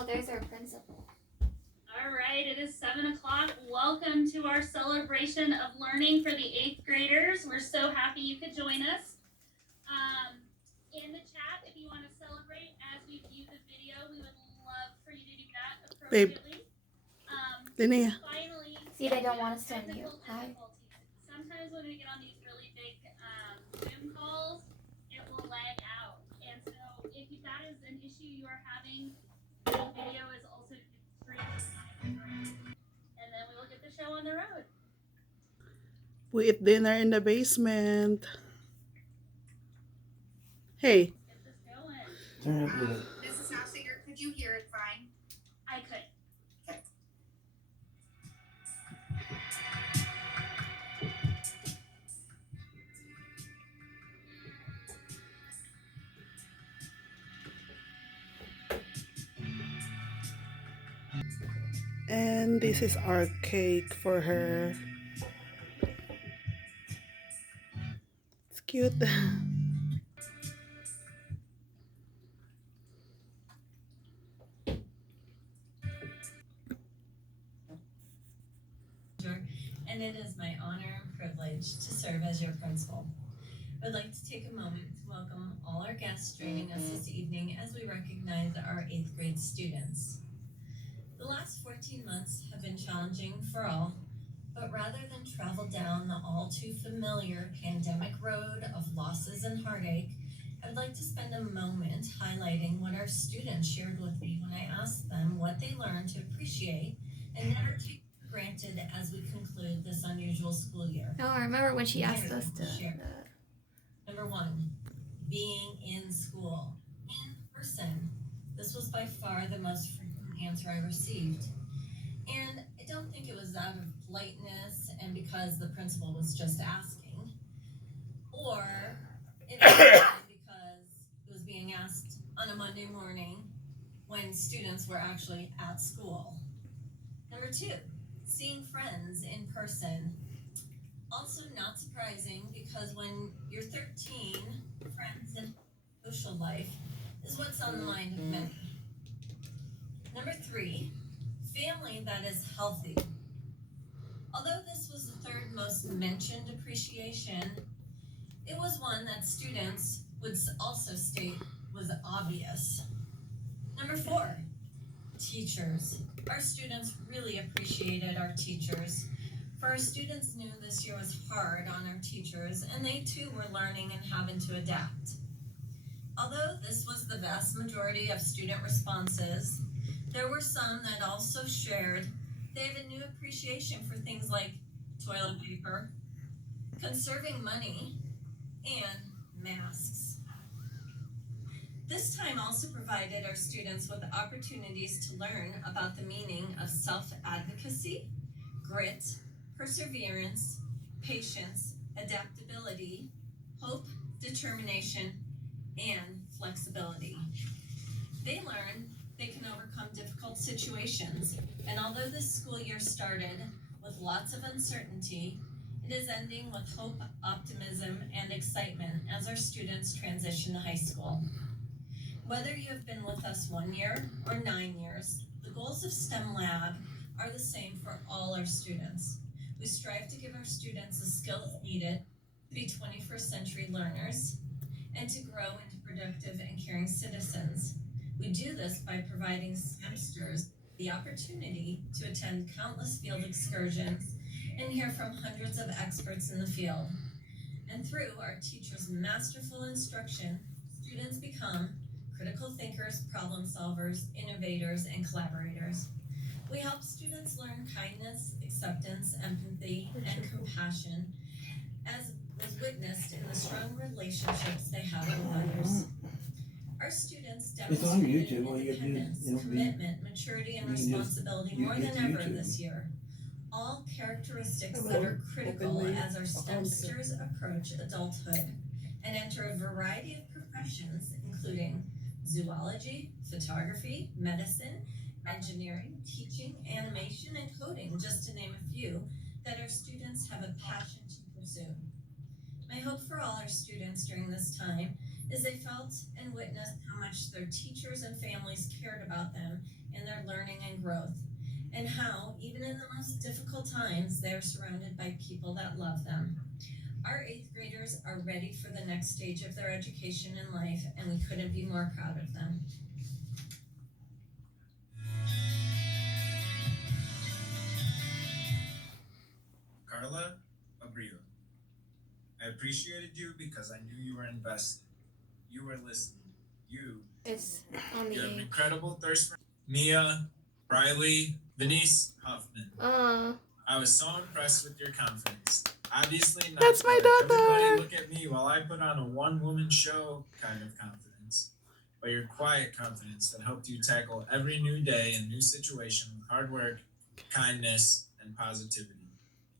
Oh, there's our principal. All right, it is 7 o'clock. Welcome to our celebration of learning for the 8th graders. We're so happy you could join us. In the chat, if you want to celebrate as we view the video, we would love for you to do that appropriately. Linnea. Finally, See, they don't want us to unmute. technical Hi. difficulties. Sometimes when we get on these really big Zoom calls, it will lag out. And so if that is an issue you are having, the video is also streamed live. And then we will get the show on the road. We eat dinner in the basement. Hey. Let's get this going. Mrs. Housinger, could you hear it fine? I could. Okay. And this is our cake for her. It's cute. And it is my honor and privilege to serve as your principal. I'd like to take a moment to welcome all our guests joining us this evening as we recognize our 8th grade students. The last 14 months have been challenging for all, but rather than travel down the all too familiar pandemic road of losses and heartache, I would like to spend a moment highlighting what our students shared with me when I asked them what they learned to appreciate and never take for granted as we conclude this unusual school year. No, I remember when she asked us to. Number 1, being in school, in person. This was by far the most frequent answer I received. And I don't think it was out of politeness and because the principal was just asking, or it was because it was being asked on a Monday morning when students were actually at school. Number 2, seeing friends in person. Also not surprising because when you're 13, friends and social life is what's on the mind of many. Number 3, family that is healthy. Although this was the third most mentioned appreciation, it was one that students would also state was obvious. Number 4, teachers. Our students really appreciated our teachers. For our students knew this year was hard on our teachers, and they too were learning and having to adapt. Although this was the vast majority of student responses, there were some that also shared they have a new appreciation for things like toilet paper, conserving money, and masks. This time also provided our students with opportunities to learn about the meaning of self-advocacy, grit, perseverance, patience, adaptability, hope, determination, and flexibility. They learned they can overcome difficult situations, and although this school year started with lots of uncertainty, it is ending with hope, optimism, and excitement as our students transition to high school. Whether you have been with us 1 year or 9 years, the goals of STEM Lab are the same for all our students. We strive to give our students the skills needed to be 21st century learners and to grow into productive and caring citizens. We do this by providing STEMsters the opportunity to attend countless field excursions and hear from hundreds of experts in the field. And through our teachers' masterful instruction, students become critical thinkers, problem solvers, innovators, and collaborators. We help students learn kindness, acceptance, empathy, and compassion, as was witnessed in the strong relationships they have with others. Our students demonstrated independence, commitment, maturity, and responsibility more than ever this year. All characteristics that are critical as our STEMsters approach adulthood and enter a variety of professions, including zoology, photography, medicine, engineering, teaching, animation, and coding, just to name a few, that our students have a passion to pursue. My hope for all our students during this time is they felt and witnessed how much their teachers and families cared about them and growth, and how, even in the most difficult times, they're surrounded by people that love them. Our 8th graders are ready for the next stage of their education in life, and we couldn't be more proud of them. Carla Abreu. I appreciated you because I knew you were invested. You were listening. It's on the You have an 8th. incredible thirst for Mia, Riley, Denise Huffman. I was so impressed with your confidence. Obviously not That's my the daughter. everybody look at me while I put on a one-woman show kind of confidence, but your quiet confidence that helped you tackle every new day and new situation with hard work, kindness, and positivity.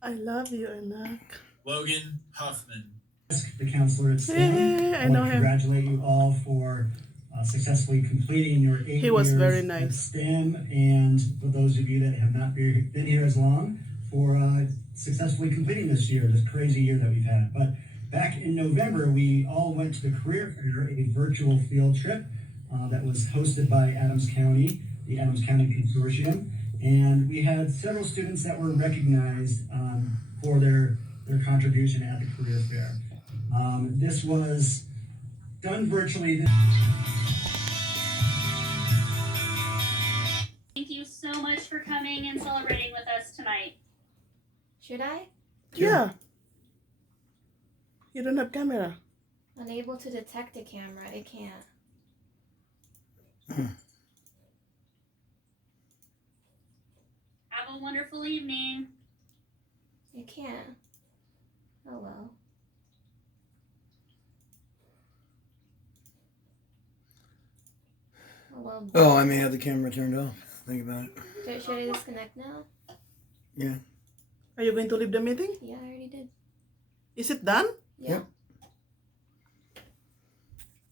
I love you, Anak. Logan Huffman. The counselor at STEM. Hey, I want know to him. congratulate you all for successfully completing your 8 He was years very at nice. STEM, and for those of you that have not been here as long, for successfully completing this crazy year that we've had. But back in November, we all went to the Career Fair, a virtual field trip that was hosted by Adams County, the Adams County Consortium, and we had several students that were recognized for their contribution at the Career Fair. This was done virtually. Thank you so much for coming and celebrating with us tonight. Should I? Yeah. You don't have camera. Unable to detect a camera. It can't. Have a wonderful evening. It can't. Oh well. Oh well. Oh, I may have the camera turned off. Think about it. Should I disconnect now? Yeah. Are you going to leave the meeting? Yeah, I already did. Is it done? Yeah. Yep.